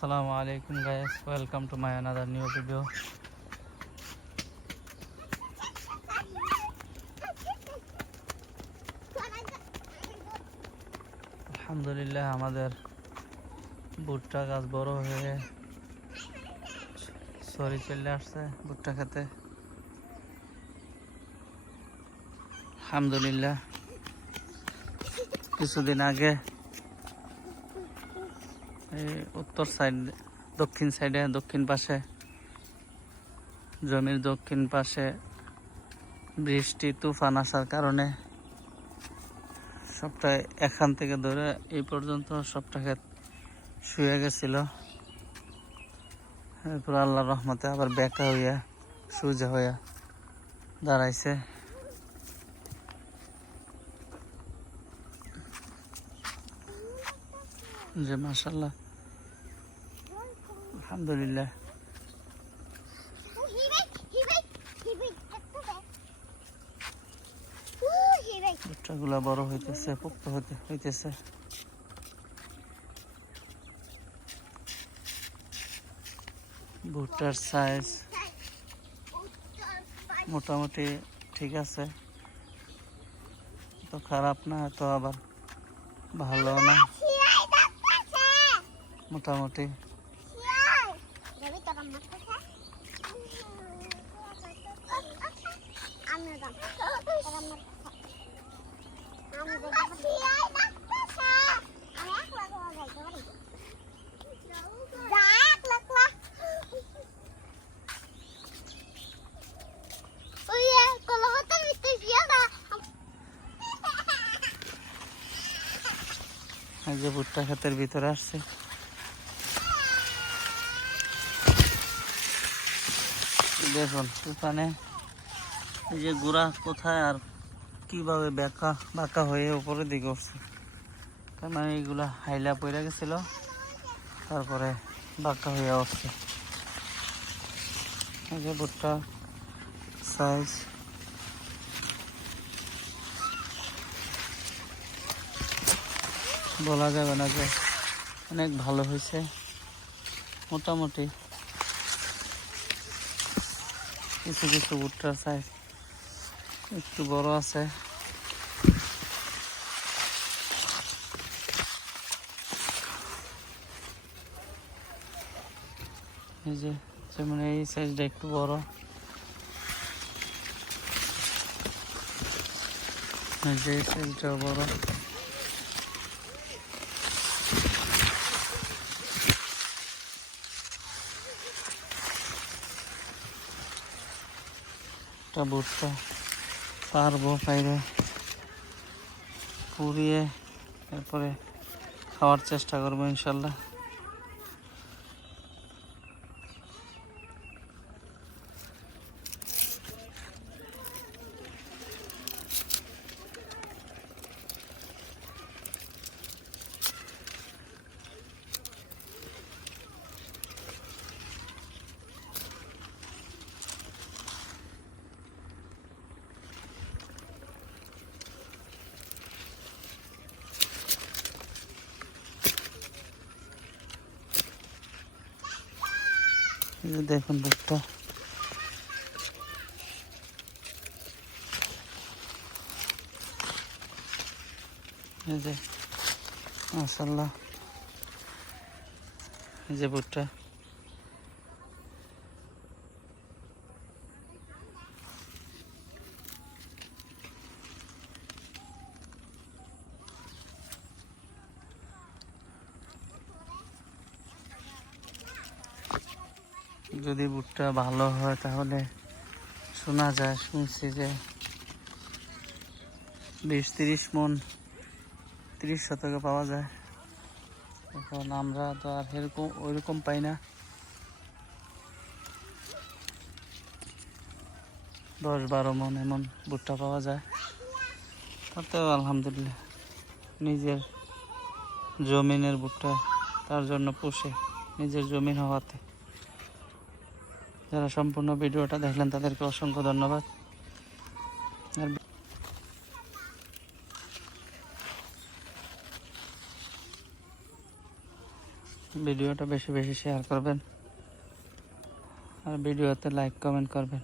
Assalamu alaikum guys, welcome to my another new video. আলহামদুলিল্লাহ আমাদের ভুট্টা গাছ বড় হয়ে সরি চলে আসছে ভুট্টা খেতে। আলহামদুলিল্লাহ কিছুদিন আগে উত্তর সাইড দক্ষিণ পাশে জমির দক্ষিণ পাশে বৃষ্টি তুফান আসার কারণে সবটা এখান থেকে ধরে এই পর্যন্ত সবটা ক্ষেত শুয়ে গেছিল। এরপর আল্লাহর রহমতে আবার বেঁকা হইয়া সোজা হইয়া দাঁড়াইছে। যে মাশাআল্লাহ আলহামদুলিল্লাহ ভুট্টাগুলা বড় হইতেছে, পোক্ত হইতেছে। ভুট্টার সাইজ মোটামুটি ঠিক আছে, তো খারাপ না তো আবার ভালো না, মোটামুটি। যে ভুট্টা ক্ষেতের ভিতরে আসছে, দেখুন তুফানে এই যে গোড়া কোথায় আর কিভাবে বাঁকা হয়ে উপরের দিকে উঠছে। তার মানে এইগুলা হাইলা পড়ে গেছিল, তারপরে বাঁকা হয়ে উঠছে। এই যে ভুট্টা সাইজ বলা যাবে না যে অনেক ভালো হয়েছে, মোটামুটি। কিছু কিছু ভুট্টার সাইজ একটু বড় আছে। এই যে যেমন এই সাইজটা একটু বড়, এই যে এই সাইজটাও বড়। ভুট্টা পারবো পাইরে পুড়িয়ে এরপরে খাওয়ার চেষ্টা করবো ইনশাল্লাহ। দেখুন ভুট্টা এই যে মাশাআল্লাহ, এই যে ভুট্টা যদি ভুট্টা ভালো হয় তাহলে শুনছি যে 20-30 মণ 30 শতকে পাওয়া যায়। এখন আমরা তো আর ওইরকম পাই না, 10-12 মণ এমন ভুট্টা পাওয়া যায়। তাতেও আলহামদুলিল্লাহ নিজের জমিনের ভুট্টা তার জন্য পুষে, নিজের জমিন হওয়াতে। যারা সম্পূর্ণ ভিডিওটা দেখলেন তাদেরকে অসংখ্য ধন্যবাদ। আর ভিডিওটা বেশি বেশি শেয়ার করবেন আর ভিডিওতে লাইক কমেন্ট করবেন।